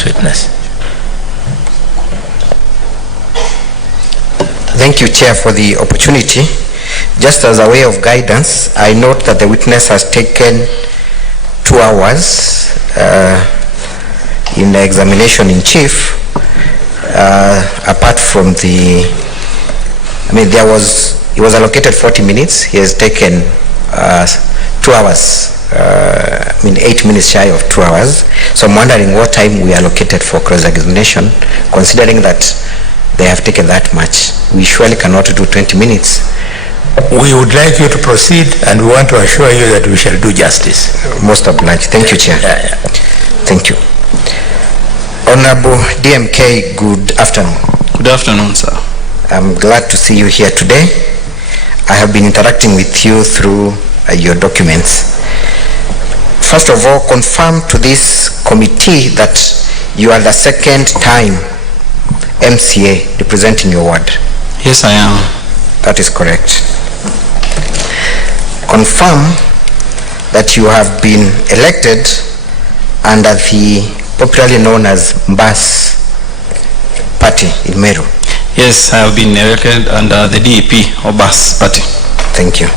this witness. Thank you, Chair, for the opportunity. Just as a way of guidance, I note that the witness has taken 2 hours in the examination in chief, apart from the, he was allocated 40 minutes. He has taken 2 hours, 8 minutes shy of 2 hours. So I'm wondering what time we allocated for cross-examination, considering that they have taken that much. We surely cannot do 20 minutes. We would like you to proceed, and we want to assure you that we shall do justice. Most obliged. Thank you, Chair. Yeah. Thank you. Honorable DMK, good afternoon. Good afternoon, sir. I'm glad to see you here today. I have been interacting with you through your documents. First of all, confirm to this committee that you are the second time MCA representing your ward. Yes, I am. That is correct. Confirm that you have been elected under the popularly known as Mbas party in Meru. Yes, I have been elected under the DEP or Mbas party. Thank you.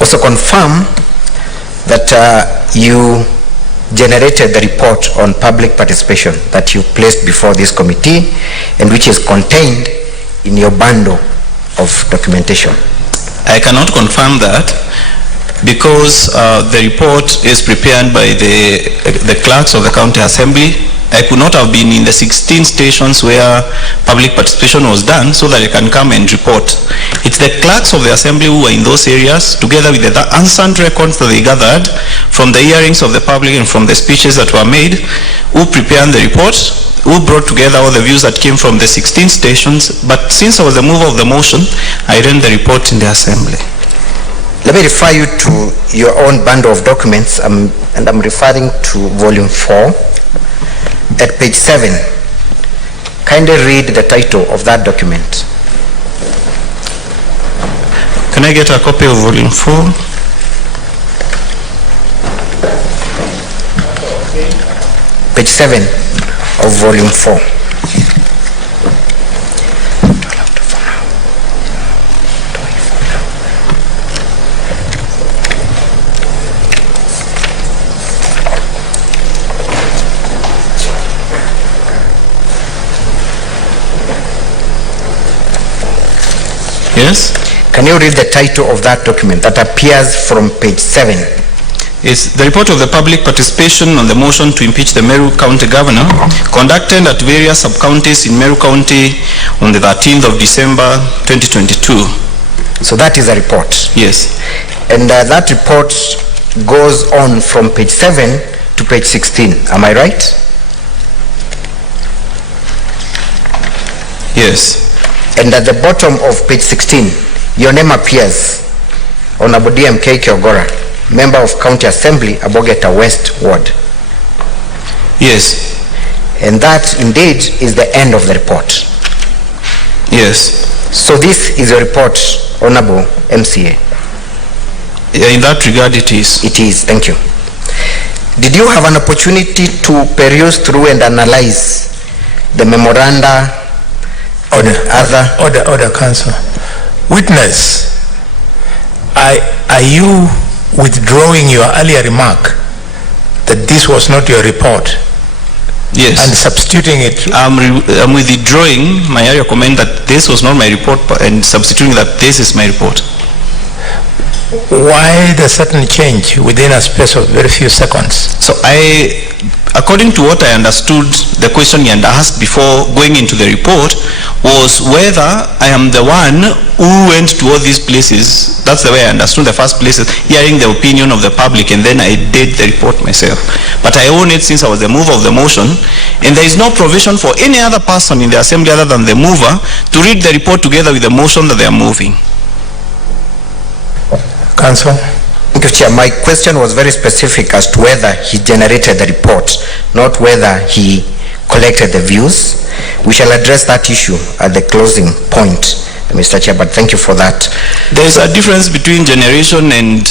Also confirm that you generated the report on public participation that you placed before this committee and which is contained in your bundle of documentation. I cannot confirm that because the report is prepared by the clerks of the county assembly. I could not have been in the 16 stations where public participation was done so that I can come and report. It's the clerks of the assembly who were in those areas, together with the unsent records that they gathered from the hearings of the public and from the speeches that were made, who prepared the report, who brought together all the views that came from the 16 stations. But since I was the mover of the motion, I ran the report in the assembly. Let me refer you to your own bundle of documents, and I'm referring to volume 4 at page 7. Kindly read the title of that document. Can I get a copy of volume 4? Page 7 of volume 4. Yes? Can you read the title of that document that appears from page 7? It's the report of the public participation on the motion to impeach the Meru County Governor conducted at various sub-counties in Meru County on the 13th of December 2022. So that is a report. Yes. And that report goes on from page 7 to page 16. Am I right? Yes. And at the bottom of page 16, your name appears, Honorable DMK Kawira, Member of County Assembly, Abogeta West Ward. Yes. And that indeed is the end of the report. Yes. So this is your report, Honorable MCA. In that regard, it is. It is. Thank you. Did you have an opportunity to peruse through and analyze the memoranda? Order, Counsel. Witness, are you withdrawing your earlier remark that this was not your report? Yes. And substituting it? I'm withdrawing my earlier comment that this was not my report and substituting that this is my report. Why the sudden change within a space of very few seconds? So according to what I understood, the question you had asked before going into the report was whether I am the one who went to all these places. That's the way I understood the first places, hearing the opinion of the public, and then I did the report myself. But I own it since I was the mover of the motion, and there is no provision for any other person in the assembly other than the mover to read the report together with the motion that they are moving. Counsel? Thank you, Chair. My question was very specific as to whether he generated the report, not whether he collected the views. We shall address that issue at the closing point, Mr. Chair, but thank you for that. There is a difference between generation and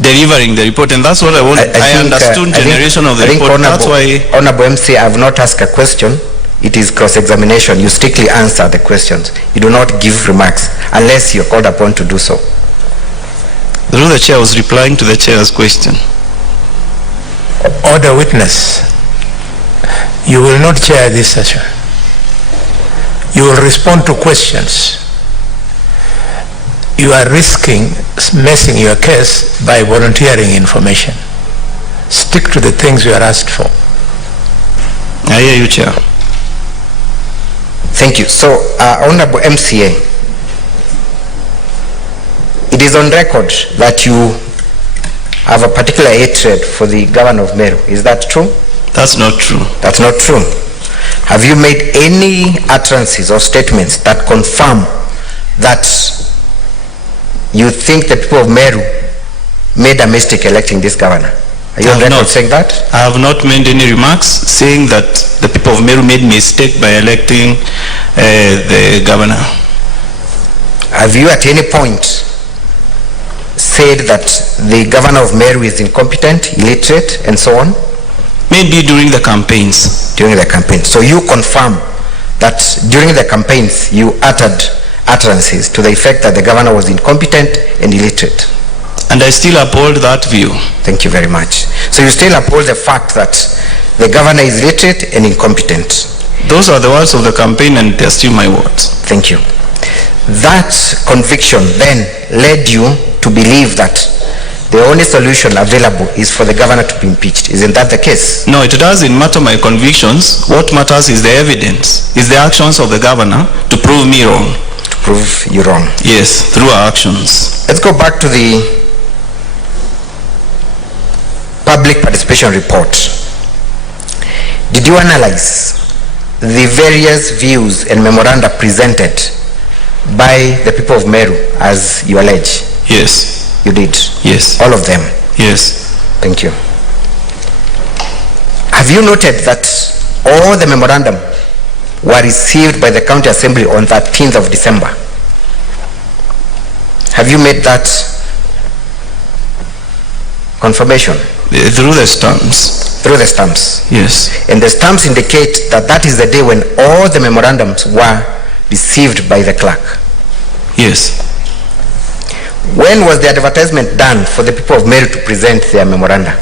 delivering the report, and that's what I want. I understood generation of the report. That's why. Honorable MC, I have not asked a question. It is cross-examination. You strictly answer the questions. You do not give remarks unless you're called upon to do so. Through the chair, was replying to the chair's question. Order witness. You will not chair this session. You will respond to questions. You are risking messing your case by volunteering information. Stick to the things you are asked for. I hear you, Chair. Thank you. So, Honorable MCA, it is on record that you have a particular hatred for the governor of Meru. Is that true? That's not true. That's not true. Have you made any utterances or statements that confirm that you think the people of Meru made a mistake electing this governor? Are you on record saying that? I have not made any remarks saying that the people of Meru made mistake by electing the governor. Have you at any point said that the governor of Meru is incompetent, illiterate, and so on? Maybe during the campaigns. During the campaign. So you confirm that during the campaigns you uttered utterances to the effect that the governor was incompetent and illiterate. And I still uphold that view. Thank you very much. So you still uphold the fact that the governor is illiterate and incompetent. Those are the words of the campaign and they're still my words. Thank you. That conviction then led you to believe that the only solution available is for the governor to be impeached. Isn't that the case? No, it doesn't matter my convictions. What matters is the evidence, is the actions of the governor to prove me wrong. To prove you wrong. Yes, through our actions. Let's go back to the public participation report. Did you analyze the various views and memoranda presented by the people of Meru as you allege? Yes. You did? Yes. All of them? Yes. Thank you. Have you noted that all the memorandum were received by the county assembly on 13th of December? Have you made that confirmation? Through the stamps. Through the stamps? Yes. And the stamps indicate that that is the day when all the memorandums were received by the clerk? Yes. When was the advertisement done for the people of Meru to present their memoranda?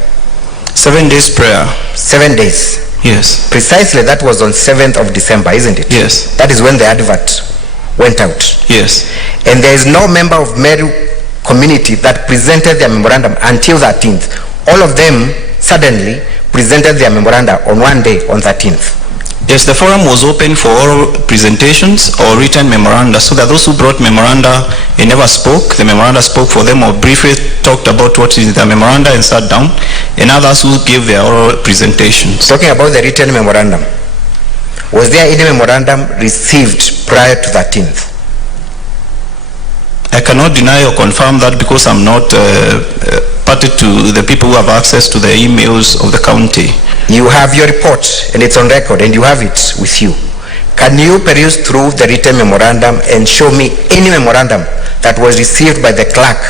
7 days prior. 7 days? Yes. Precisely, that was on 7th of December, isn't it? Yes. That is when the advert went out. Yes. And there is no member of Meru community that presented their memorandum until 13th. All of them suddenly presented their memoranda on one day, on 13th. Yes, the forum was open for oral presentations or written memoranda, so that those who brought memoranda and never spoke, the memoranda spoke for them or briefly talked about what is the memoranda and sat down, and others who gave their oral presentations. Talking about the written memorandum, was there any memorandum received prior to 13th? I cannot deny or confirm that because I'm not party to the people who have access to the emails of the county. You have your report and it's on record and you have it with you. Can you peruse through the written memorandum and show me any memorandum that was received by the clerk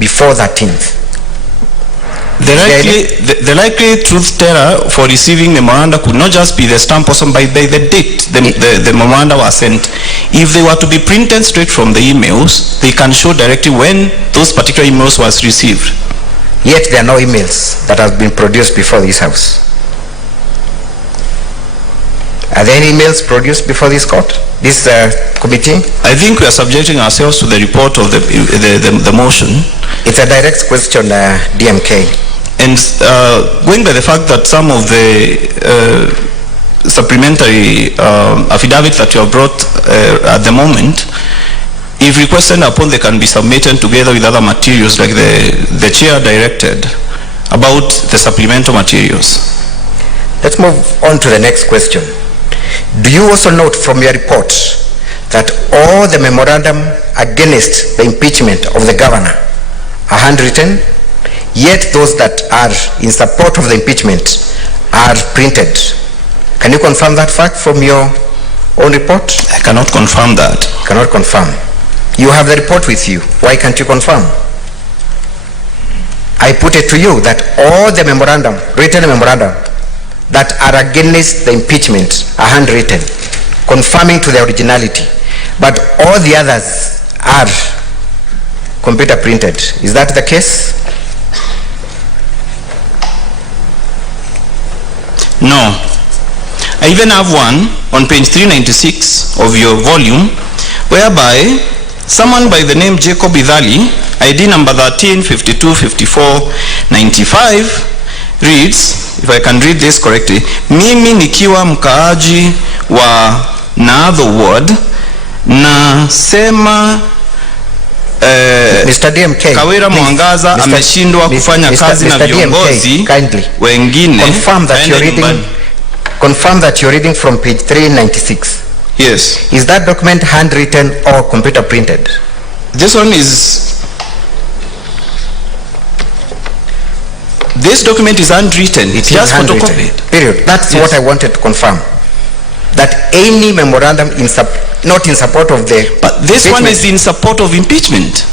before 13th? The likely truth teller for receiving the memoranda could not just be the stamp person, but by the date the memoranda was sent. If they were to be printed straight from the emails, they can show directly when those particular emails was received. Yet there are no emails that have been produced before this house. Are there any emails produced before this court, this committee? I think we are subjecting ourselves to the report of the motion. It's a direct question, DMK. And going by the fact that some of the supplementary affidavits that you have brought at the moment, if requested upon, they can be submitted together with other materials like the chair directed about the supplemental materials. Let's move on to the next question. Do you also note from your report that all the memorandum against the impeachment of the governor are handwritten, yet those that are in support of the impeachment are printed? Can you confirm that fact from your own report? I cannot confirm that. Cannot confirm. You have the report with you. Why can't you confirm? I put it to you that all the memorandum, written memorandum, that are against the impeachment are handwritten, confirming to the originality. But all the others are computer printed. Is that the case? No. I even have one on page 396 of your volume, whereby someone by the name Jacob Idhali, ID number 13525495, reads, if I can read this correctly, mimi nikiwa mkaaji wa Naadho Ward nasema Mr. DMK, Kawira Mwangaza ameshindwa kufanya kazi na viongozi wengine. Confirm that you're reading from page 396. Yes. Is that document handwritten or computer printed? This one is, this document is handwritten. It's just photocopied. Period. That's what I wanted to confirm. That any memorandum not in support of the... But this one is in support of impeachment.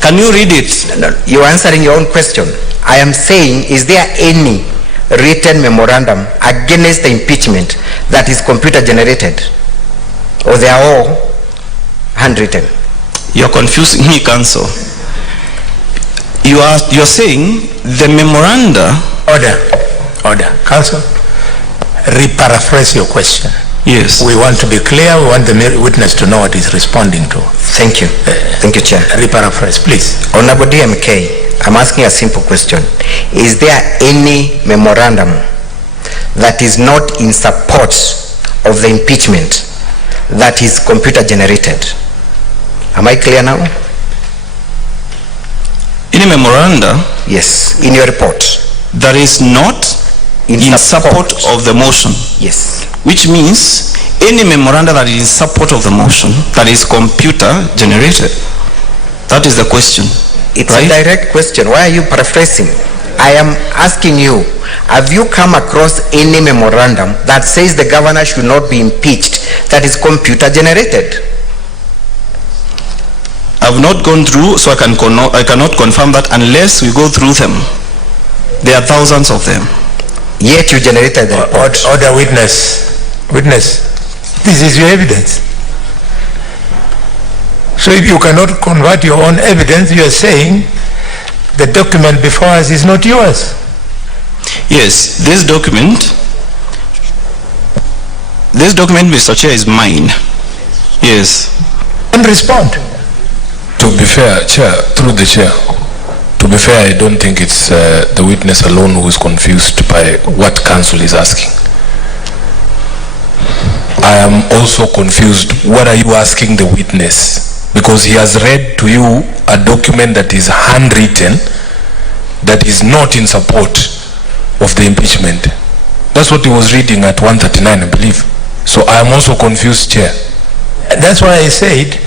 Can you read it? No, you're answering your own question. I am saying, is there any written memorandum against the impeachment that is computer generated? Or they are all handwritten? You're confusing me, Counsel. You're saying the memoranda... Order. Counsel, re-paraphrase your question. Yes. We want to be clear. We want the witness to know what he's responding to. Thank you. Thank you, Chair. Re-paraphrase, please. Honorable DMK, I'm asking a simple question. Is there any memorandum that is not in support of the impeachment that is computer generated? Am I clear now? Any memoranda? Yes, in your report. That is not in support of the motion. Yes. Which means any memoranda that is in support of the motion that is computer generated. That is the question. It's right? A direct question. Why are you paraphrasing? I am asking you, have you come across any memorandum that says the governor should not be impeached that is computer generated? I've not gone through, so I cannot confirm that unless we go through them. There are thousands of them. Yet you generated the report. Order, witness. Witness, this is your evidence. So if you cannot convert your own evidence, you are saying the document before us is not yours. Yes, this document, Mr. Chair, is mine. Yes. And respond. To be fair, Chair, through the Chair, to be fair, I don't think it's the witness alone who is confused by what counsel is asking. I am also confused. What are you asking the witness? Because he has read to you a document that is handwritten that is not in support of the impeachment. That's what he was reading at 139, I believe. So I am also confused, Chair. That's why I said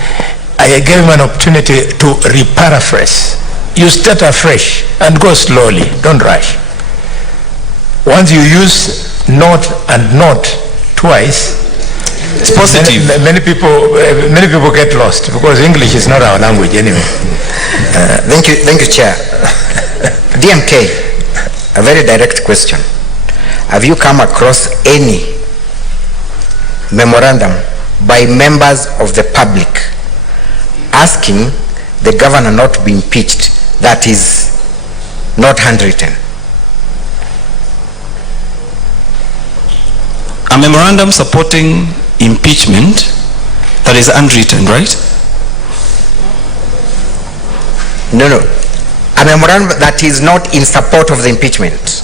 I gave him an opportunity to re-paraphrase. You start afresh and go slowly. Don't rush. Once you use not and not twice, it's positive. Many people get lost because English is not our language anyway. Thank you, Chair. DMK, a very direct question. Have you come across any memorandum by members of the public asking the governor not to be impeached that is not handwritten? A memorandum supporting impeachment that is unwritten, right? No. A memorandum that is not in support of the impeachment.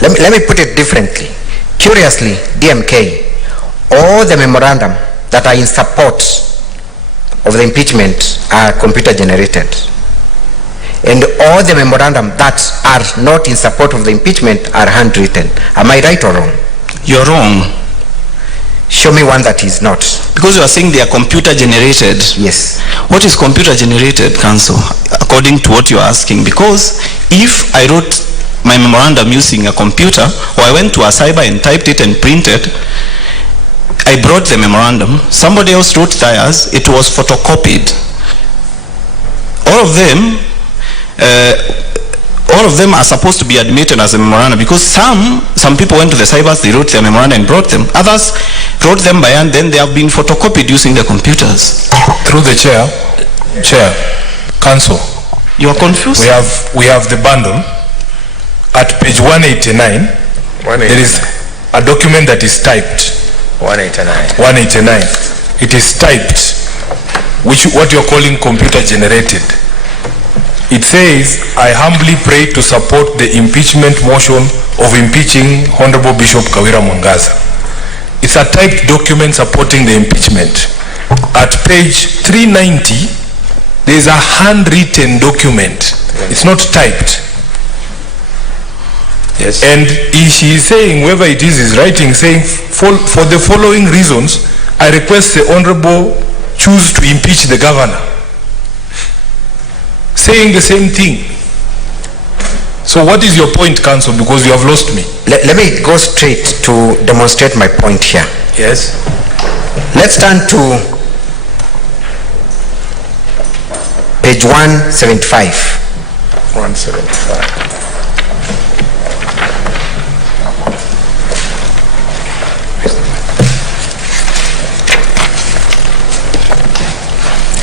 Let me put it differently. Curiously, DMK, all the memorandum that are in support of the impeachment are computer generated. And all the memorandum that are not in support of the impeachment are handwritten. Am I right or wrong? You're wrong. Show me one that is not. Because you are saying they are computer generated. Yes. What is computer generated, Counsel, according to what you're asking? Because if I wrote my memorandum using a computer, or I went to a cyber and typed it and printed, I brought the memorandum. Somebody else wrote theirs. It was photocopied. All of them are supposed to be admitted as a memorandum, because some people went to the cybers, they wrote their memorandum and brought them. Others wrote them by hand, then they have been photocopied using the computers. Through the chair, Council. You are confused? We have the bundle. At page 189, there is a document that is typed. 189. It is typed, what you're calling computer generated. It says, I humbly pray to support the impeachment motion of impeaching Honorable Bishop Kawira Mwangaza. It's a typed document supporting the impeachment. At page 390, there is a handwritten document. It's not typed. Yes. And she is saying, whoever it is writing, saying, for the following reasons, I request the Honorable choose to impeach the governor. Saying the same thing. So what is your point, Council? Because you have lost me. Let me go straight to demonstrate my point here. Yes. Let's turn to page 175. 175.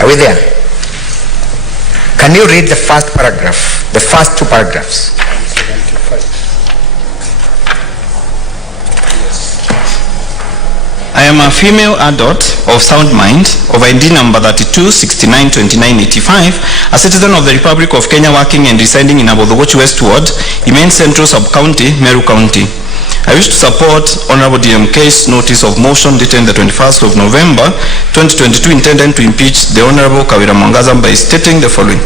Are we there? Can you read the first paragraph, the first two paragraphs? I am a female adult of sound mind, of ID number 32692985, a citizen of the Republic of Kenya working and residing in Abodhogoch West Ward, Imene Central Sub-County, Meru County. I wish to support Honorable DMK's notice of motion dated the 21st of November 2022 intended to impeach the Honorable Kawira Mwangaza by stating the following: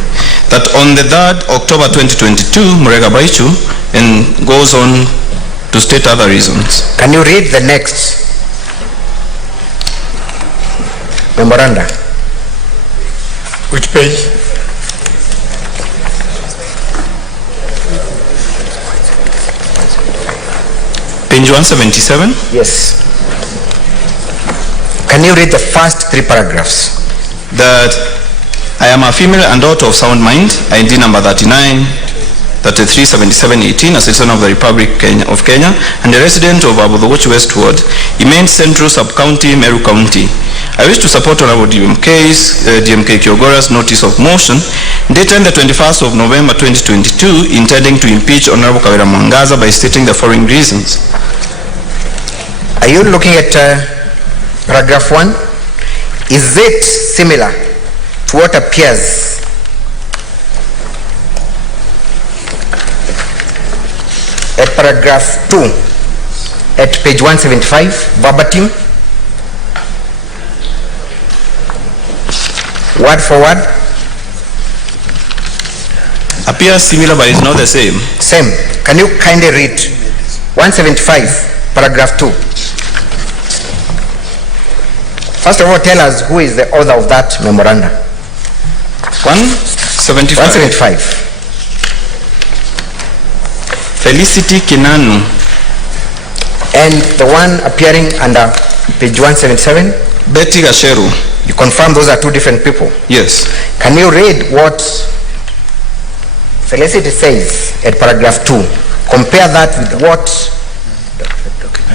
that on the 3rd October 2022, Murega Baichu, and goes on to state other reasons. Can you read the next memoranda? Which page? Page 177. Yes. Can you read the first three paragraphs? That I am a female and daughter of sound mind, ID number 337718, a citizen of the Republic of Kenya, and a resident of Abodhogoch West Ward, Imene Central Sub-County, Meru County. I wish to support Honorable DMK Kyogora's notice of motion dated the 21st of November 2022 intending to impeach Honorable Kawira Mwangaza by stating the following reasons. Are you looking at paragraph 1? Is it similar to what appears at paragraph 2 at page 175 verbatim, word for word? Appears similar but is not the same. Same. Can you kindly read 175 paragraph 2? First of all, tell us who is the author of that memoranda. 175. Felicity Kinanu. And the one appearing under page 177? Betty Gasheru. You confirm those are two different people? Yes. Can you read what Felicity says at paragraph 2? Compare that with what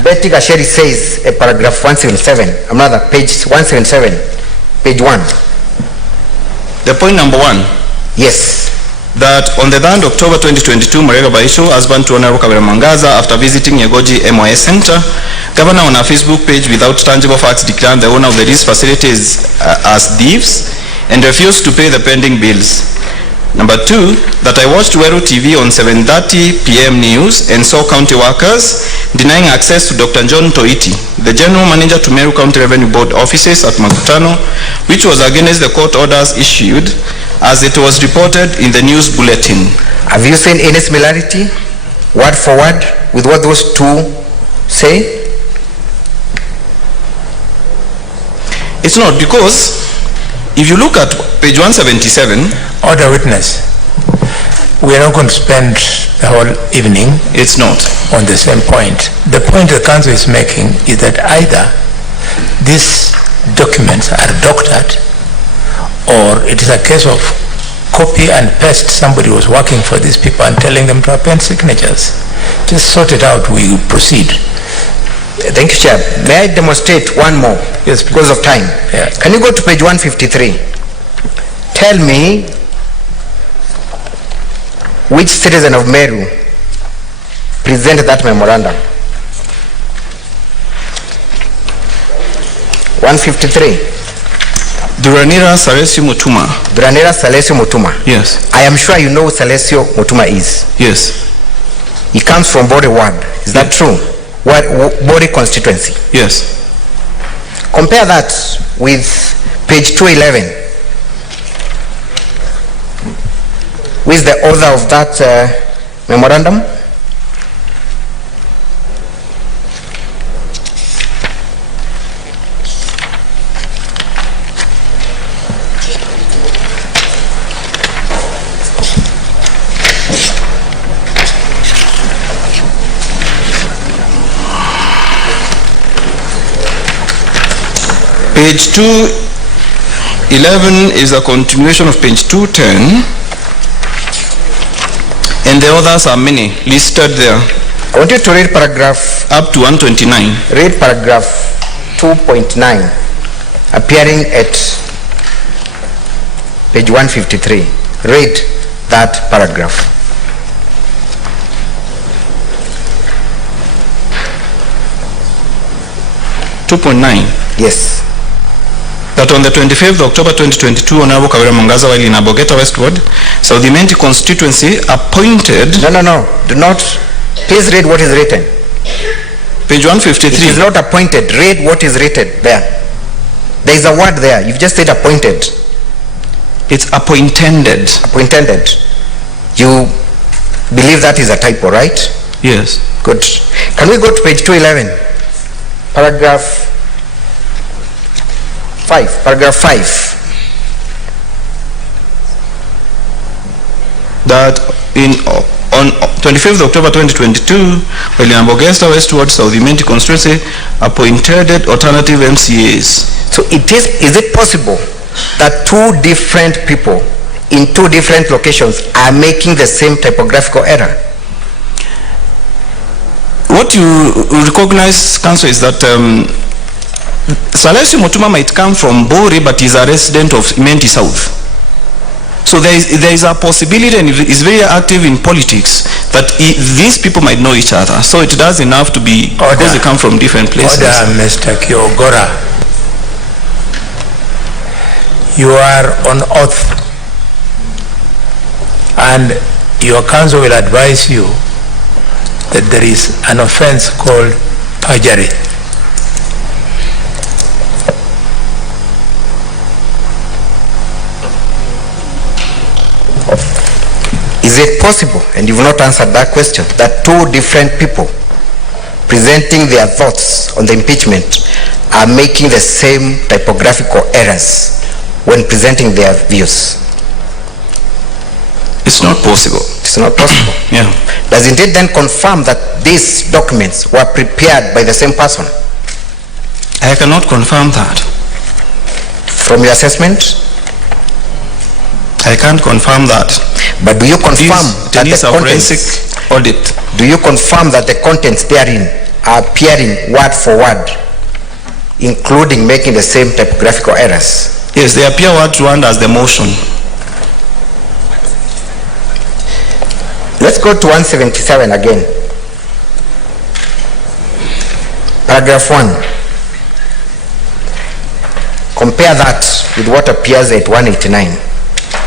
Betty Gasheru says at paragraph 177, another page 177, page 1. The point number 1. Yes. That on the 3rd October 2022, Murega Baichu, husband to Honorable Kawira Mwangaza, after visiting Nyegoji MYS Center, Governor on a Facebook page without tangible facts declared the owner of the leased facilities as thieves and refused to pay the pending bills. Number 2, that I watched Weru TV on 7:30 p.m. news and saw county workers denying access to Dr. John Toiti, the General Manager to Meru County Revenue Board offices at Makutano, which was against the court orders issued as it was reported in the news bulletin. Have you seen any similarity, word for word, with what those two say? It's not, because if you look at page 177, Order witness. We are not going to spend the whole evening it's not. on the same point. The point the council is making is that either these documents are doctored, or it is a case of copy and paste. Somebody was working for these people and telling them to append signatures. Just sort it out, we proceed. Thank you, Chair. May I demonstrate one more? Yes, please. Because of time. Yeah. Can you go to page 153? Tell me which citizen of Meru presented that memorandum. 153. Duranira Salesio Mutuma. Duranira Salesio Mutuma. Yes. I am sure you know who Salesio Mutuma is. Yes. He comes from Bori Ward. Is that true? What Bori constituency? Yes. Compare that with page 211. Who is the author of that memorandum? Page 211 is a continuation of page 210, and the others are many listed there. I want you to read paragraph up to 129. Read paragraph 2.9 appearing at page 153. Read that paragraph. Yes. That on the 25th of October 2022, Honorable Kawira Mwangaza, while in Abogeta Westward, South Imenti constituency appointed... No. Do not. Please read what is written. Page 153. It is not appointed. Read what is written there. There is a word there. You've just said appointed. It's appointed. Appointed. You believe that is a typo, right? Yes. Good. Can we go to page 211? Paragraph 5. Paragraph 5. That on 25th October 2022, while in Abogesta Westward, South Imenti constituency appointed alternative MCAs. So is it possible that two different people in two different locations are making the same typographical error? What you recognize, Council, is that Salesio Mutuma might come from Bori, but is a resident of Imenti South. So there is a possibility, and is very active in politics, that these people might know each other. So it doesn't have to be because they come from different places. Order, Mr. Kiogora. You are on oath, and your counsel will advise you that there is an offense called perjury. Is it possible, and you've not answered that question, that two different people presenting their thoughts on the impeachment are making the same typographical errors when presenting their views? It's not possible. It's not possible. Yeah. Does it then confirm that these documents were prepared by the same person? I cannot confirm that. From your assessment? I can't confirm that. But do you confirm that the forensic audit? Do you confirm that the contents therein are appearing word for word, including making the same typographical errors? Yes, they appear word to word as the motion. Let's go to 177 again. Paragraph 1. Compare that with what appears at 189.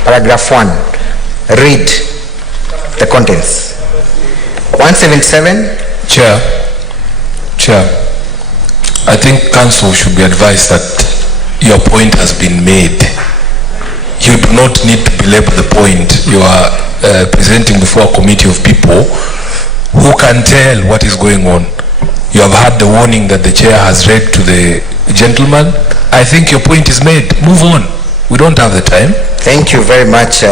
Paragraph 1. Read the contents. 177. Chair, I think Council should be advised that your point has been made. You do not need to belabor the point. You are presenting before a committee of people who can tell what is going on. You have had the warning that the chair has read to the gentleman. I think your point is made. Move on. We don't have the time. Thank you very much,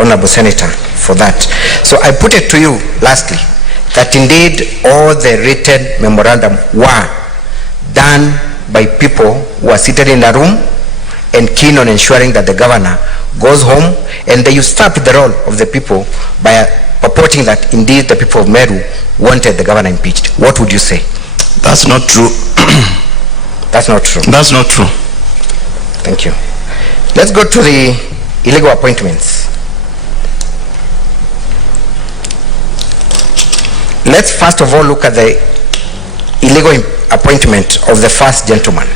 Honorable Senator, for that. So I put it to you, lastly, that indeed all the written memorandum were done by people who are seated in a room and keen on ensuring that the governor goes home, and they usurp the role of the people by purporting that indeed the people of Meru wanted the governor impeached. What would you say? That's not true. That's not true. That's not true. Thank you. Let's go to the illegal appointments. Let's first of all look at the illegal appointment of the first gentleman.